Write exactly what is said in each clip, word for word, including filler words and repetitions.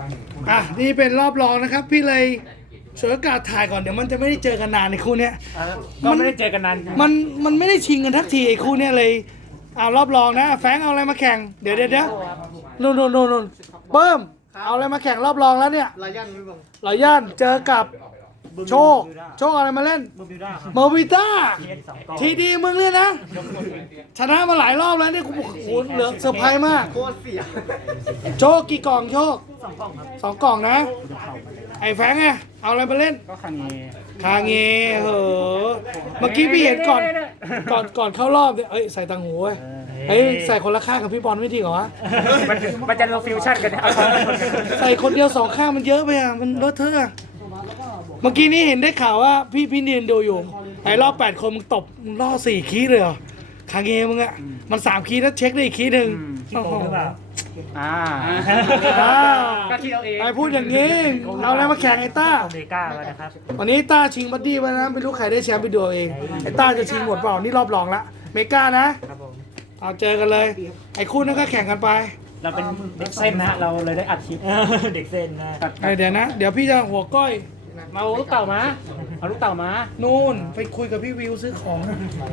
อ่ะนี่เป็นรอบรองนะครับ พี่เลยฉวยโอกาสถ่ายก่อนเดี๋ยวมันจะไม่ได้เจอกันนานในคู่เนี้ยก็ไม่ได้เจอกันนานมันมันไม่ได้ชิงกันทักทีไอ้คู่เนี้ยเลยเอารอบรองนะแฟรงค์เอาอะไรมาแข่งเดี๋ยวเดี๋ยวเดี๋ยวนู่นนู่นนู่นนู่นเบิ้มเอาอะไรมาแข่งรอบรองแล้วเนี่ยลายันไม่บังหลายย่านเจอกับโชคโชคเอาอะไรมาเล่นบูบิวด้าเมอร์วิต้าสองกองทีดีมึงเนี่ยนะ ชนะมาหลายรอบแล้วเนี่ยกูบอกโอ้โหเหลือเซอร์ไพรส์มากโคตรเสียโชคกี่กล่องโชคสองกองครับสองกล่องนะ ไอ้แฟรงค์ไงเอาอะไรมาเล่นก็คังเงคาเงเหอะเมื่อกี้พี่เห็นก่อนก่อนก่อนเข้ารอบเนี่ยเอ้ยใส่ตังหูเว้ยเฮ้ยใส่คนละข้างกับพี่บอลไม่ดีเหรอวะมันมันจะโลฟิวชั่นกันเอาของคนกันใส่คนเดียวสองข้างมันเยอะไปอ่ะมันเลอะเทอะอะเมื่อกี้นี้เห็นได้ข่าวว่าพี่พี่นินดูอยู่ไอ้รอบแปดคนมึงตบมึงล่อสี่คีย์เลยเหรอคาเงมึงอะมันสามคีย์แล้วเช็คได้อีกคีย์หนึ่งขี้โกงหรือเปล่าอ่าอ่าก็คิดเอาเองไอ้พูดอย่างนี้เอาอะไรมาแข่งไอ้ต้าอเมริกามานะครับวันนี้ต้าชิงบัดดี้ไปนะไม่รู้ใครได้แชมป์ไปดูเอาเองไอ้ต้าจะชิงหมดเปล่านี่รอบรองละเมกานะครับผมเอาเจอกันเลยไอ้คู่นั้นก็แข่งกันไปเราเป็นเด็กเส้นนะเราเลยได้อัดคลิปเด็กเส้นนะไอ้เดี๋ยวนะ เดี๋ยวพี่จะหัวก้อยมาเอาลูกเต่ามาเอาลูกเต่ามานู่นไปคุยกับพี่วิวซื้อของ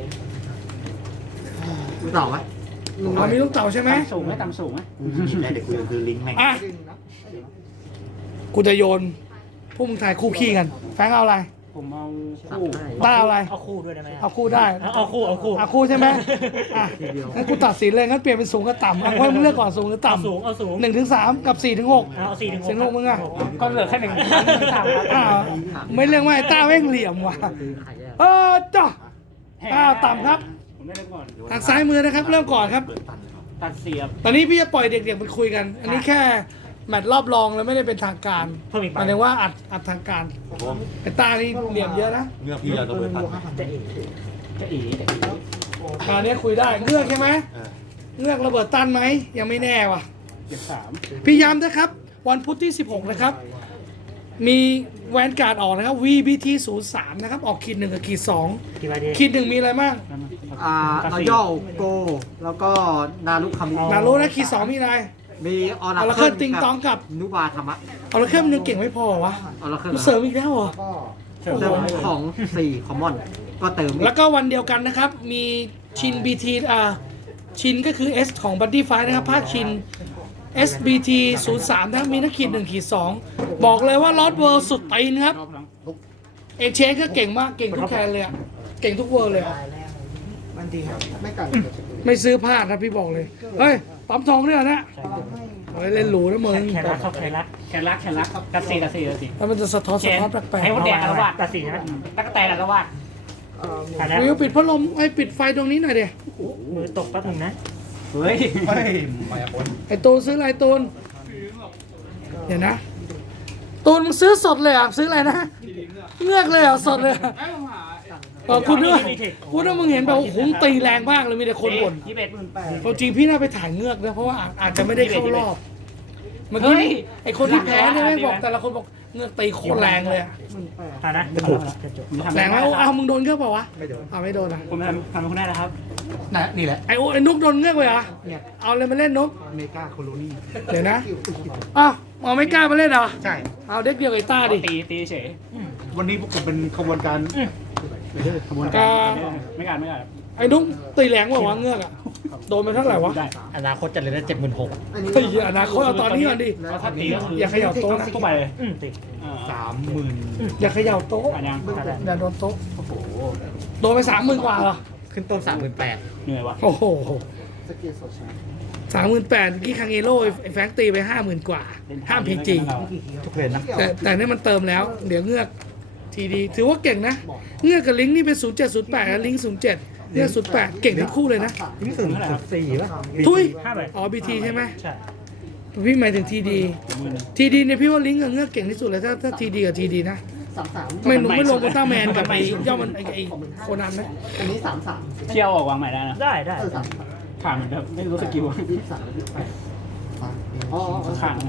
รู้ต่อไหมเอามีลูกเต่าใช่ไหมต่ำสูงไหมต่ำสูงไหมได้เดี๋ยวกูคือลิงก์แม่งอ่ะกูจะโยนพวกมึงถ่ายคู่ขี้กันแฟรงค์เอาอะไรผมเอาคู่ต้าเอาอะไรเอาคู่ด้วยได้ไหมเอาคู่ได้เอาคู่เอาคู่เอาคู่ใช่ไหมอ่ะงั้นกูตัดสินเลยงั้นเปลี่ยนเป็นสูงกับต่ำเอาไว้มึงเลือกก่อนสูงหรือเอาสูงต่ำเอาสูงหนึ่งถึงสามกับสี่ถึงหกเอาสี่ถึงหกเสียงหกมึงอะก็เหลือแค่หนึ่งสามครับอ้าวไม่เรื่องว่าไอ้ต้าแม่งเหลี่ยมว่ะเออจ้ะอ้าวต่ำครับผมได้เริ่มก่อนทางซ้ายมือนะครับ เริ่มก่อนครับตัดเสียบตอนนี้พี่จะปล่อยเด็กๆไปคุยกัน อันนี้แค่แมตช์รอบรองแล้วไม่ได้เป็นทางการเพิ่มอีกหมายถึงว่าอัดอัดทางการไอ้ต้านี่เหลี่ยมเยอะนะเงือกพี่เราจะเบิดพันจะอีจะอีจะอีตอนนี้คุยได้เงือกใช่ไหมเออเงือกระเบิดตันไหมยังไม่แน่ว่ะเจ็ดสามพี่ย้ำนะครับ วันพุธที่สิบหกนะครับ มีแวนการ์ดออกนะครับ วี บี ที ศูนย์ สาม นะครับ ออกขีดหนึ่งกับขีดสองกี่ใบดีขีดหนึ่งมีอะไรบ้างอ่ารอยัลโก แล้วก็นารุคามินารู้นะขีดสองมีอะไรมีออเอาละร์เครื่องติงตองกับนุบาธรรมะเอาละเครื่องมันยังเก่งไม่พอวะออร์เคิลกูเสริมอีกแล้วเหรอเสริมเติมของสี่คอมมอน ก็เติมแล้วก็วันเดียวกันนะครับ มีชิน บี ที อ่า ชินก็คือ S ของ Buddy Fight นะครับ ภาคชิน เอส บี ที ศูนย์ สาม นะครับ มีนักขีดหนึ่งขีดสองบอกเลยว่า Lost World สุดตีนครับ เอเชนก็เก่งมาก เก่งทุกแคนเลยอะเก่งทุกเวอร์เลยอะมันดีครับไม่กันไม่ซื้อพลาดนะพี่บอกเลย เฮ้ย ปั๊มทองด้วยเหรอเนี่ยเฮ้ยเล่นหรูนะมึงแขนรักครับแขนรักแขนรักแขนรักตัดสี่ตัดสี่ตัดสี่แล้วมันจะสะท้อนสะท้อนแปลกให้มดแดงอารวาสตัดสี่นะตั๊กแตนอารวาสๆวิวปิดพัดลมไอ้ยปิดไฟตรงนี้หน่อยเดียมือตกแป๊บนึงนะเฮ้ยเฮ้ยมายากลไอ้ตูนซื้ออะไรตูนเดี๋ยวนะ ตูนมึงซื้อสดเลยอ่ะ ซื้ออะไรนะ เงือกเลยเหรอ่ะ สดเลยอะเออคุณด้วยคุณว่ามึงเห็นแบบโอ้โหมึงตีแรงมากเลยมีแต่คนบ่นยี่สิบเอ็ดหมื่นแปดความจริงพี่น่าไปถ่ายเงือกนะเพราะว่าอาจอาจจะไม่ได้เข้ารอบ เมื่อกี้เฮ้ยไอ้คนที่แพ้เนี่ยไม่งบอกแต่ละคนบอกเงือกตีโคตรแรงเลยอะอ่านะจะถูกแรงไหมโอ้เอามึงโดนเงือกเปล่าวะไม่โดนเอาไม่โดนอ่ะผมทำทำเป็นคนแรกแล้วครับนะนี่แหละไอ้โอ้ไอ้นุกโดนเงือกไปเหรอเอาเลยมาเล่นนุกอเมริกาโคโลนีเดี๋ยวนะอ้าวเอาไม่กล้ามาเล่นเหรอใช่เอาเด็กเดียวกับไอ้ต้าดิตีตีเฉยวันนี้พวกผมเป็นขบวนการขบวนกการไม่การไม่การไอ้นุกตีแรงกว่าวะเงือกอะโดนไปเท่าไหร่วะได้อนาคตจะเลยได้เจ็ดหมื่นหกเฮ้ยอนาคตเอาตอนนี้ก่อนดิถ้าตีก็คืออย่าเขย่าโต๊ะนะทุกใบเลยตีสามหมื่นอย่าเขย่าโต๊ะอ่านยังอย่าโดนโต๊ะโอ้โหโดนไปสามหมื่นกว่าเหรอขึ้นต้นสามหมื่นแปดเหนื่อยวะโอ้โหสามหมื่นแปดกี้คังเอโร่ไอ้แฟรงค์ตีไปห้าหมื่นกว่าห้ามพีจีทุกเลนนะแต่แต่นี่มันเติมแล้ว เดี๋ยวเงือกทีดีถือว่าเก่งนะ เงือกกับลิงก์นี่เป็นศูนย์เจ็ดศูนย์แปดและลิงก์ศูนย์เจ็ดเงือกศูนย์แปดเก่งทั้งคู่เลยนะนี่ถึงสุดสี่ป่ะทุยห้าใบอ๋อบีทีใช่ไหมใช่พี่หมายถึงทีดีทีดีเนี่ยพี่ว่าลิงก์กับเงือกเก่งที่สุดเลยถ้าถ้าทีดีกับทีดีนะสามสามไม่หนุ่มไม่ลงกับต้าแมนกับไอ้ย่อมันไอ้ไอ้โคนันนะอันนี้สามสามเที่ยวออกวางใหม่ได้นะได้ได้เออสามผ่านเหมือนแบบไม่รู้สกิลยี่สิบสามยี่สิบแปดอ๋อข้าง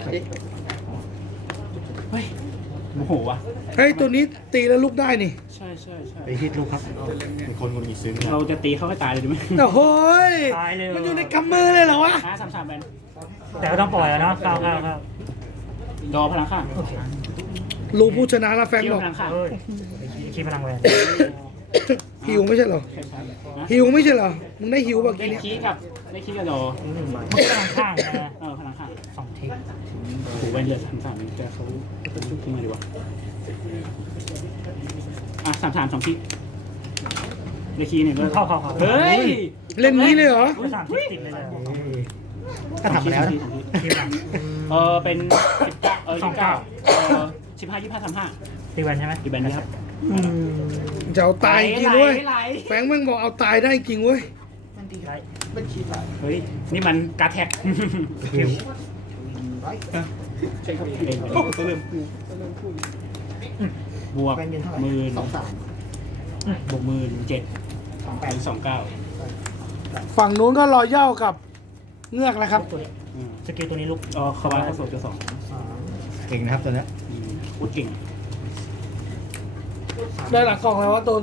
เฮ้ยโมโหวะเฮ้ยตัวนี้ตีแล้วลุกได้นี่ใช่ใช่ใช่ไปฮิตลูกครับมีคนคนนี้ซื้อเนี่ยเราจะตีเขาให้ตายเลยดีไหมโอ้โหยตายเลยมันอยู่ในกำมือเลยเหรอวะห้าสามสามเป็นแต่ก็ต้องปล่อยอะเนาะเก้าเก้าครับดอพลังข้างรู้ผู้ชนะแล้วแฟนคิวบอกพลังข้างเฮ้ยคีพลังแวนฮิวไม่ใช่เหรอฮิวไม่ใช่เหรอมึงได้ฮิวเมื่อได้กี้นี้คีกับได้คีกับดอมันพลังข้างนะเออพลังข้างสองเทคโอ้โหแวนเดือดสามสามนี่แต่เขาทิ้งมาดีวะอ่ะสามสามสองคีได้คีหนึ่งเข้าเข้าเข้าเฮ้ยเล่นนี้เลยเหรอสามทิศติดเลยเลยก็ทำมาแล้วนะคีพลังเออเป็นสิบเก้าเออสิบเก้าเออสิบห้ายี่สิบห้าสามห้าตีแวนใช่ไหมอีกแบนนี้ครับจะเอาตายจริงด้วยไหลแฟงแม่งบอกเอาตายได้จริงเว้ยเฮ้ยนี่มันการแท็กคิวใช่ครับเองก็เริ่มบวกหมื่นบวกหมื่นเจ็ดแปดสองเก้าฝั่งนู้นก็รอยย่ากับเงือกนะครับสกิลตัวนี้ลุกอ๋อเข้ามาเข้าสู่จุดสองเก่งนะครับตัวเนี้ยพูดเก่งได้หลังกล่องแล้วว่าตูน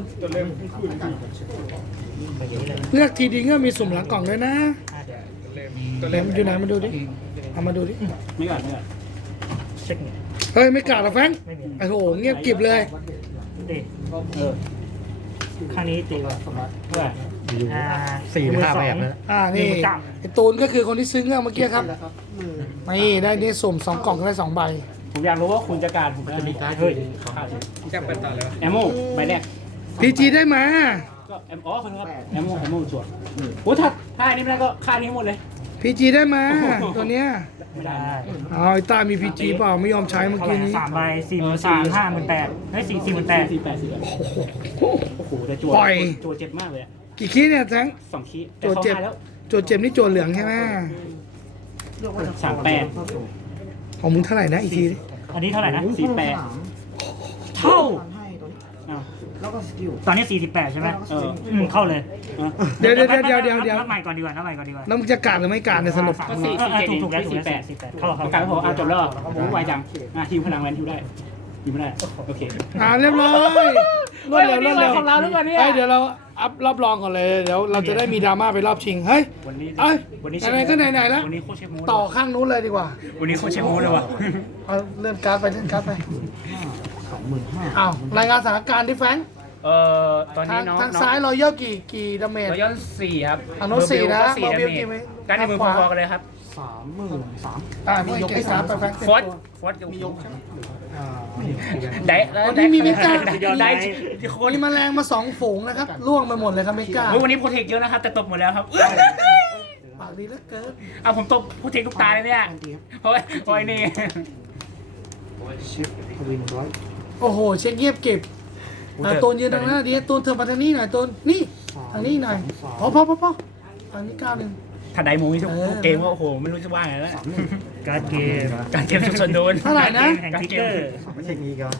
เงือกทีดีเงือกมีสุ่มหลังกล่องด้วยนะเล่มอยู่ไหนมาดูดิเอามาดูดิไม่กัดไม่กัดเช็คเนี่ยเฮ้ยไม่กล้าหรอแฟงไม่มีไอ้โหเงียบกริบเลยตีเออข้างนี้ตีว่าเท่าไหร่อยู่อ่าสี่หรือห้าแบบแล้วอ่านี่ไอ้ตูนก็คือคนที่ซื้อเงือกเมื่อกี้ครับนี่ได้นี่สุ่มสองกล่องก็ได้สองใบผมอยากรู้ว่าคุณจะการผมจะมีการเฮ้ยแค่ไปต่อเลยแอมโมใบแรกพีจีได้มาก็แอมอ๋อคนครับแอมโมแอมโมจั่วโอ้ถ้าถ้าอันนี้ไม่ได้ก็ค่านี้หมดเลยพีจีได้มาตัวเนี้ยไม่ได้เอาไอ้ต้ามีพีจีเปล่าไม่ยอมใช้เมื่อเท่าไหกี้ร่นี้สามใบสี่หมื่นสามห้าหมื่นแปดเฮ้ยสี่สี่หมื่นแปดสี่แปดสี่แปดโอ้โหแต่จั่วจั่วเจ็บมากเลยกี่คีเนี่ยแทงสองคีโจทย์เจ็บแล้วโจทย์เจ็บนี่โจทย์เหลืองใช่ไหมสามแปดของมึงเท่าไหร่นะอีกทีดิอันนี้เท่าไหร่นะสี่แปดเท่าอ้าวตอนนี้สี่สิบแปดใช่ไหมเอออืมเข้าเลยอ่ะเดี๋ยวเดี๋ยวเดี๋ยวเดี๋ยวเดี๋ยวนับใหม่ก่อนดีกว่านับใหม่ก่อนดีกว่าแล้วมึงจะการหรือไม่การเนี่ยสรุปก็สี่สี่เจ็ดถูกถูกแล้วถูกสี่แล้วแปดสี่แปดเข้าปเข้าระกาศพออ่ะจบแล้วเหรอโอ้ไวจังอ่ะทีมพลังแวนทิวได้ยิงไม่ได้โอเคอ่าเรียบร้อยรวดเร็วรวดเร็วของเราทุกวันเนี่ยเฮ้ยเดี๋ยวเราอัพรอบรองก่อนเลยเดี๋ยวเราจะได้มีดราม่าไปรอบชิงเฮ้ยวันนี้เอ้ยวันนี้ไหนๆก็ไหนๆแล้ววันนี้โคชเชฟมูต่อข้างนู้นเลยดีกว่าวันนี้โคชเชฟมูเลยว่ะเอาเลื่อนการ์ดไปเลื่อนการ์ดไปอ้าวรายงานสถานการณ์ที่แฟรงค์เอ่อตอนนี้ทางน้องทางน้องซ้ายรอยย่อกี่กี่ดาเมจรอยย่อนสี่ครับอ่ะโน้ตสี่นะเบอร์บิลก็สี่เบอร์บิลกี่ไหมการในมือพอๆกันเลยครับสามหมื่นสามอ่ามียกให้สามไปแฟรงค์ฟอสฟอสมียกอ่าได้วันนี้มีเมกาได้ที่โคตรมีแมลงมาสองฝูงนะครับล่วงไปหมดเลยครับเมกาเฮ้ยวันนี้โปรเทคเยอะนะครับแต่ตบหมดแล้วครับปากดีเหลือเกินเอาผมตบโปรเทคทุกตาเลยเนี่ยเพราะว่าเพราะไอ้นี่เชฟทวินร้อยโอ้โหเช็คเงียบเก็บอ่ะตูนยืนทางหน้าดีตูนเธอมาทางนี้หน่อยตูนนี่ทางนี้หน่อยพอพอพอพอทางนี้ก้าวหนึ่งถ้าได้มูนี่ทุกเออเกมก็โอ้โหไม่รู้จะว่าไงแล้วการ์ดเกมการเกมชุกชนโดนเท่าไหร่นะแห่งทิกเกอร์ไม่ใช่นี้ก็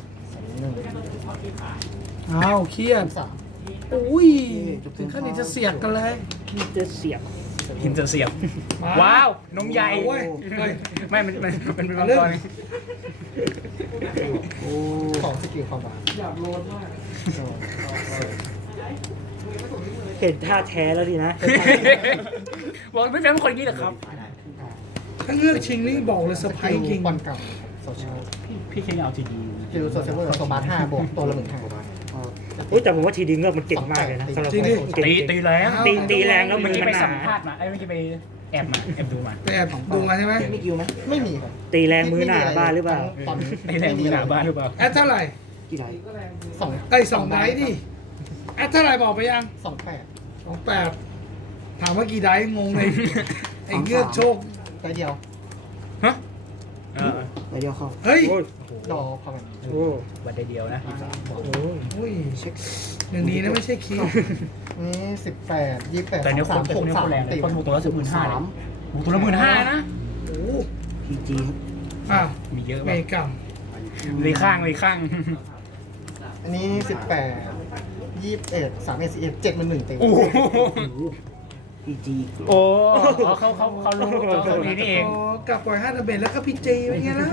อ้าวเครียดสามอุ้ยถึงขั้นนี้จะเสียกกันเลยจะเสียบหินจะเสียบมาว้าวนมใหญ่เว้ยเฮ้ยไม่มันมันมันเป็นมังกรโอ้ของสกิลความหวานเห็นท่าแท้แล้วสินะบอกไม่เป็นคนอย่างนี้เหรอครับถ้าเลือกชิงนี่บอกเลยเซอร์ไพรส์จริงบอลเก่าโซเชียลพี่แค่เอาทีดีคิวโซเชียลเวอร์โซบาร์ห้าบวกตัวละหมื่นห้าโอ้ยแต่ผมว่าทีดีเงือกมันเก่งมากเลยนะสำหรับจริงดิเก่งตีๆตีแรงตีตีแรงแล้วมืเมื่ออกี้มันไปหสันามภาษณ์มาไอ้เมื่อกี้ไปแอบมาแอบดูมาไปแอบดูมาใช่ไหมมีคิวไหมไม่มีครับตีแรงมือหนาบ้าหรือเปล่าตอนนี้ไอ้แรงมีหนาบ้านหรือเปล่าแอดเท่าไหร่กี่ไดสองไอ้ยสองไดส์ดิแอดเท่าไหร่บอกไปยังสองแปดสองแปดถามว่ากี่ไดส์งงเลยไอ้เงือกโชคไดเดียวฮะเออไดเดียวเข้าเฮ้ยดอพอมันโอ้วันเดียวนะโหอุ้ยเช็คหนึ่งดีนะไม่ใช่คีย์นี่สิบแปดยี่สิบแปดแต่เนี้ยคนสามแต่หกเนี้ยสาคมนแรงเลยตีคนถูกตัวละสิบหมื่นห้าเลยถูกตัวละหมื่นห้านะโอ้พีจีครับอ้าวมีเยอะเมป่ะกัมเลยข้างเลยข้างอันนี้สิบแปดยี่สิบเอ็ดสามเอ็ดสี่เอ็ดเจ็ดมันหนึ่งตีโอ้โหพีจีโอ้เขาเขาเขารู้ตัวเขาดีนี่เองอ๋อกลับปล่อยห้าดาเมจแล้วก็พีจีเป็นไงแล้ว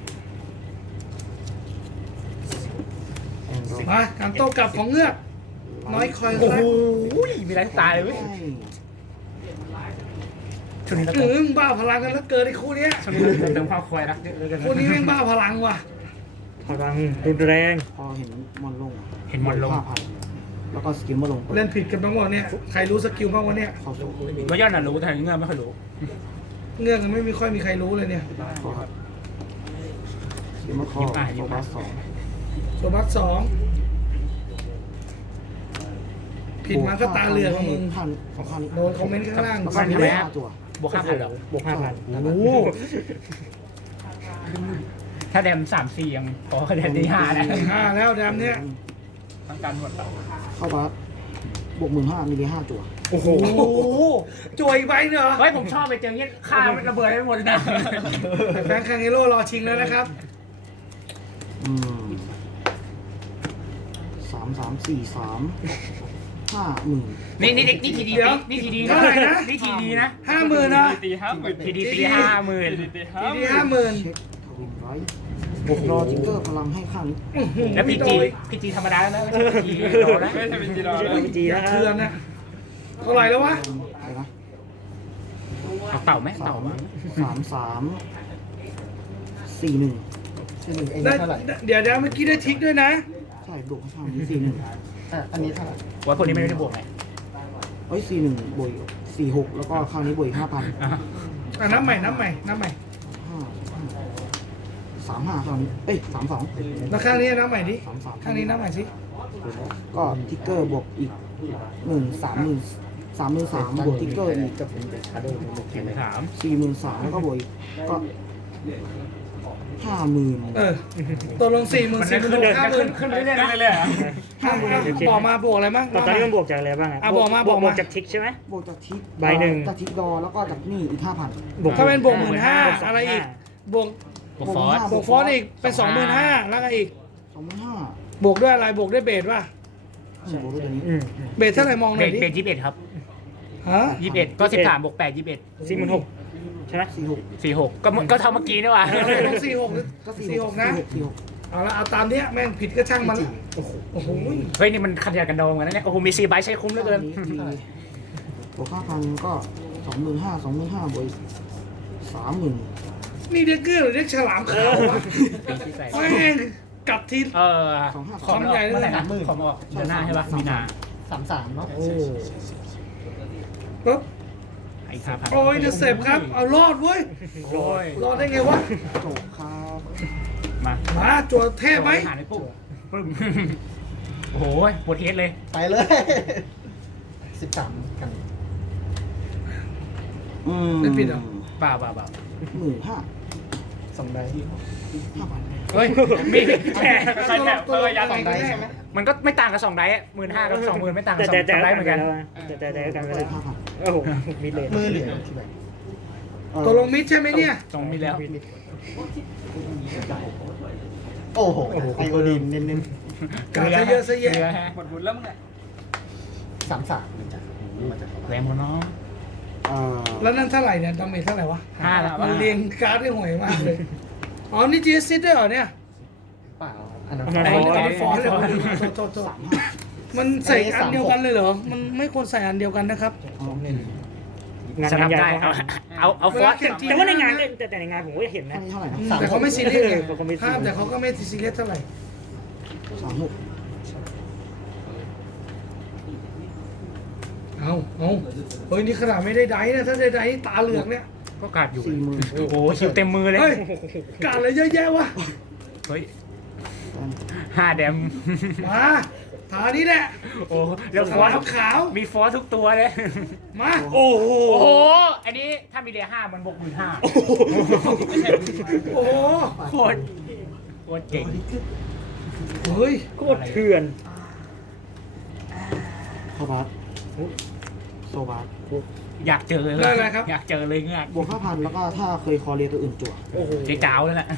มาการโต้กลับของเงือกน้อยคอยโอ้คโหรับมีไรตายเลยเว้ยช่วงนี้เราอืมบ้าพลังกันแล้วเกินไอ้คู่เนี้ยช่วงนี้เราเติมความควายรักเยอะเลยกันคู่นี้แม่งบ้าพลังว่ะพลังรุนแรงพอเห็นมอนลงเห็นมอนลงห้าพันแล้วก็สกิลมาลงเล่นผิดกันบ้างวะเนี่ยใครรู้สกิลบ้างวะเนี่ยเข้าสู่ก็ย่อนน่ะรู้แต่เงื่อนไม่ค่อยรู้เงื่อนกันไม่มีค่อยมีใครรู้เลยเนี่ยขอครับสกิลมาคอโซบัสสองโซบัสสองผิดมาก็ตาเหลือกกับมึงพันของพันโดนคอมเมนต์ข้างล่างแล้วก็มีห้าตัวบวกห้าพันเหรอบวกห้าพันโอ้ถ้าแดมสามสี่ยังพอแดมที่ห้าแล้วห้าแล้วแดมเนี่ยทั้งการหมดแล้วเข้าบัสบวกหมื่นห้ามีเดียห้าตัวโอ้โหโอ้โหจ่วยไปเนอะเฮ้ยผมชอบไปเจอเงี้ยฆ่ามันระเบิดได้หมดเลยนะแฟนคังเฮโร่รอชิงแล้วนะครับอืมสามสามสี่สามห้าหมื่นนี่นี่นี่ทีดีเดี๋ยวนี่ทีดีเท่าไหร่นะนี่ทีดีนะห้าหมื่นนะตีห้าหมื่นทีดีตีห้าหมื่นทีนี้ห้าหมื่นเช็คทวินไรรอจิงเกอร์พลังให้ข้างนี้แล้วพีจีพีจีธรรมดาแล้วนะไม่ใช่พีจีโดนะไม่ใช่เป็นจีรอไม่ใช่แล้วพีจีนะคเทือรันบนะเท่าไหร่แล้ววะอะไรนะเอาเต่าไหมสาเต่าม มั้งสามสามสี่หนึ่งสี่หนึ่งเองได้เท่าไหร่เดี๋ยวเดี๋ยวเมื่อกี้ได้ทิกด้วยนะใช่บวกข้างนี้สี่หนึ่งอ่ะอันนี้เท่าไหร่ว่าพวกนี้ไม่ได้บวกไงเอ้ยสี่หนึ่งบวกสี่หกแล้วก็ข้างนี้บวกห้าพันอ่ะอ่ะน้ำใหม่น้ำใหม่น้ำใหม่ห้าสามห้าข้างนี้เอ้ยสามสองแล้วข้างนี้น้ำใหม่ดิสามสามข้างนี้น้ำใหม่สิก็ทิกเกอร์บวกอีกหนึ่งสามหมื่นสามหมื่นสามบวกทิกเกอร์อีกสามสี่หมื่นสามแล้วก็บวกอีกก็ห้าหมื่นเออตกลงสี่หมื่นมันสี่จะหมื่ขึ้นนห้าหขึ้มื่นนขึ้นเรื่อยๆเรื่อยๆอ่ะห้าหมื่นบอกมาบวกอะไรบ้างตอนนี้มันบวกจากอะไรบ้างอะอ่ะบอกมาบอกมาบวกจากทิกใช่ไหมบวกจากทิกใบหนึ่งจากทิกดอแล้วก็จากนี่อีกห้าพันถ้าเป็นบวกหมื่นห้าอะไรอีกบวกบวกฟอสบวกฟอสอีกเป็นสองหมื่นห้าแล้วก็อีกสองหมื่นห้าบวกด้วยอะไรบวกด้วยเบสป่ะใช่บวกด้วยตัวนี้อืมเบสเท่าไหร่มองหเบน่อรยกดิเบรกยี่สิบเอ็ดครับฮะยี่สิบเอ็ดก็สิบสามบวกแปดยี่สิบเอ็ดสี่หมื่นหกใช่ไหมสี่หกสี่หกก็ก็เท่าเมื่อกี้นี่หว่าต้องสี่หกหรือก็สี่หกนะสี่หกเอาละเอาตามเนี้ยแม่งผิดก็ช่างมันโอ้โหโอ้โหเฮ้ยนี่มันขัดแย้งกันดองกันนะเนี่ยโอ้โหมีสี่ใบใช้คุ้มเหลือเกินบวกห้าพันก็สองหมื่นห้าสองหมื่นห้าบวกสามหมื่นนี่เด็กเกอร์หรือเด็กฉลามขาววะแม่งกัดทีเออสองห้าขอมออกเมื่อไหร่นะขอมออกเดือนหน้าใช่ปะมีนาสามสามเนาะโอ้ปุ๊บไอ้ห้าพันโอ้ยเดอะเซฟครับเอารอดเว้ยโอ้ยรอดได้ไงวะจบครับมามาจวดเทพไหมหาในปุ๊บปึ้งโอ้โหปวดเฮดเลยไปเลยสิบสามกันอืมไม่ปิดเหรอเปล่าเปล่าเปล่าหมื่นห้าสองใบห้าพันเฮ้ยมีแค่ใครแถบเพิ่มยันสองใบใช่ไหมมันก็ไม่ต่างกับสองไดท์หมื่นห้ากับสองหมื่นไม่ต่างกัแต่บสองแต่แต่ไดท์เหมือนกันแต่แต่แต่กันไปเลแล้ยว ห้าพันโอ้โหมิดเลยมือเหรียญที่ไหนตกลงมิดใช่ไหมเนี่ยสองมีแล้วโอ้โหไอโอดีนเน้นกาดซะเยอะซะแยะเรือฮะหมดบุญแล้วมึงอ่ะๆสามสามเลยจ้ะมาจากแรงหมดเนาะเอ่อแล้วนั่นเท่าไหร่เนี่ยดาเมจเท่าไหร่วะห้าละมันเรียงการ์ดได้ห่วยมากเลย อ๋อ นี่จีเอสซิด้วยเหรอเนี่ยเปล่าอันนั้นอ๋อนี่มันฟอนต์เลยเหรอโทษโทษโทษมันใส่อันเดียวกันเลยเหรอ มันไม่ควรใส่อันเดียวกันนะครับงานสลับงานได้ใหญ่เอาเอาเอาฟอสเวลาแข่งทีมแต่ว่าในงานแต่แต่ในงานผมก็เห็นอันะนนี้เท่าไหร่นะอืมสามแต่เขาไม่ซีเรียสไงเขาไม่ซีเรียสภาพแต่เขาก็ไม่ซีเรียสเท่าไหร่สามหกเอาเอาเฮ้ย นี่ขนาดไม่ได้ไดฟ์นะ ถ้าได้ไดฟ์ตาเหลือกเนี่ยก็การดอยู่สี่หมื่นโอ้โหคิวเต็มมือเลยเฮ้ย กาดเลยเยอะแยะวะเฮ้ยห้าแดมมาทานี้แหละโอ้แล้วสฟอสลามขาวมีฟอสทุกตัวเลยมา โอ้โหโอ้โห อันนี้ถ้ามีเดียห้ามันบวกหมื่นห้าโอ้โหโคตรโคตรเก่งเฮ้ยโคตรเถื่อนเข้าบัสโซบัสอยากเจอเลยได้อะไรครับอยากเจอเลยเงี้ยบวกห้าพันแล้วก็ถ้าเคยคอเรียตัวอื่นจั่วโอ้โหเจ๊จ้าวเลยแหละ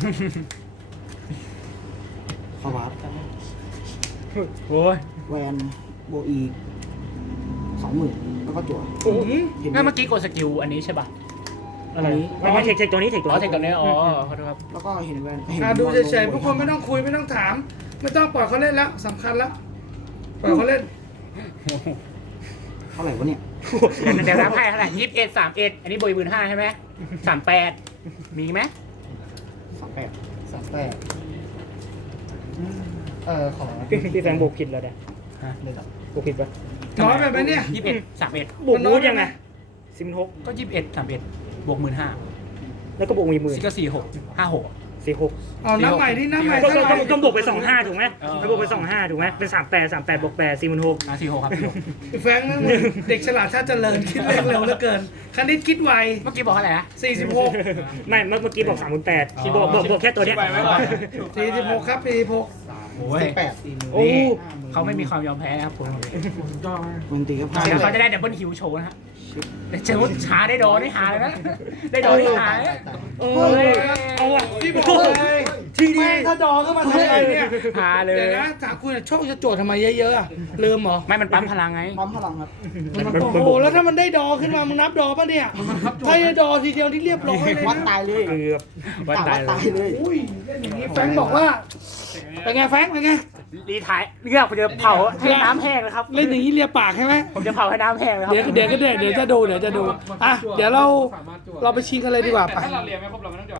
เข้าบัสโอ้ยแวนโบวกอีกสองหมื่นแล้วก็จั่วโอ้โหเห็นไหมงั้นเมื่อกี้กดสกิลอันนี้ใช่ป่ะอะไรไม่ไม่เทคเทคตัวนี้เทคตัวอ๋อนี้เทคตัวนี้อ๋อขอโทษครับแล้วก็เห็นแวนเห็นอ่ะดูบอลเฉยๆลงพวกคนไม่ต้องคุยไม่ต้องถาม ไม่ต้องปล่อยเขาเล่นแล้วสำคัญแล้วปล่อยเขาเล่นเท่าไหร่วะเนี่ยเดี๋ยวเดี๋ยวรับให้เท่าไหร่ยี่สิบเอ็ดสามเอ็ดอันนี้บวกหมื่นห้าใช่ไหมสามแปดมีไหมสามแปดสามแปดเออขอพี่พี่แฟงโบกผิดแล้วเนี่ยเลยครับโบกผิดปะน้อยไปไหมเนี่ยยี่สิบเอ็ดสามเอ็ดโบกมูดยังไงสิบหกก็ยี่สิบเอ็ดสามเอ็ดบวกหมื่นห้าแล้วก็โบกมีหมื่นสิก็สี่หกห้าหกสี่หกเอานับใหม่ดินับใหม่ก็เท่าก็ไหร่ก็บวกไปสองห้าถูกไหมแล้วบวกไปสองห้าถูกไหมเป็นสามแปดสามแปดบวกแปดสี่หมื่นหกอ่าสี่หกครับสี่หกแฟงนะมึงเด็กฉลาดชาติเจริญคิดเลขเร็วเหลือเกิน คณิตคิดไวเมื่อกี้บอกเท่าไหร่นะสี่สิบหกไม่เมื่อเมื่อกี้บอกสามหมื่นแปดที่บอกบอกบอกแค่ตัวเนี้ยสี่สิบหกครับสี่สิบหกโอ้ยสิบแปดโอ้นี่เขาไม่มีความยอมแพ้นะครับผมมึงตีก็พลาดเดี๋ยวเขาจะได้ดับเบิลคิวโชว์นะฮะแต่เจอว่าช้าได้ดอได้หาเลยนะได้ดอได้หาเลยเออเอาอะพี่บอกเลยที่ดีแม่งถ้าดอขึ้นมาทำไงเนี่ยหาเลยเดี๋ยวนะถามคุณอะโชคจะโจทย์ทำไมเยอะๆอะลืมเหรอไม่มันปั๊มพลังไงปั๊มพลังครับโอ้โหแล้วถ้ามันได้ดอขึ้นมามึงนับดอป่ะเนี่ยถ้าได้ดอทีเดียวที่เรียบร้อยเลยวัดนะตายเลยเกือบว่าตาตายวัดเลตายยเลยอุ้ยเล่นอย่างนี้แฟงบอกว่าเป็นไงแฟงเป็นไงรีท้ายเลือกผมจะเผาให้น้ำแห้งนะครับเล่นอย่างนี้เลียปากใช่ไหมผมจะเผาให้น้ำแห้งนะครับเดี๋ยวเดี๋ยวก็เดี๋ยวเดี๋ยวจะดูเดี๋ยวจะดูอ่ะเดี๋ยวเราเราไปชิงกันเลยดีกว่าไปถ้าเราเรียนไม่ครบเราไม่ต้องจอด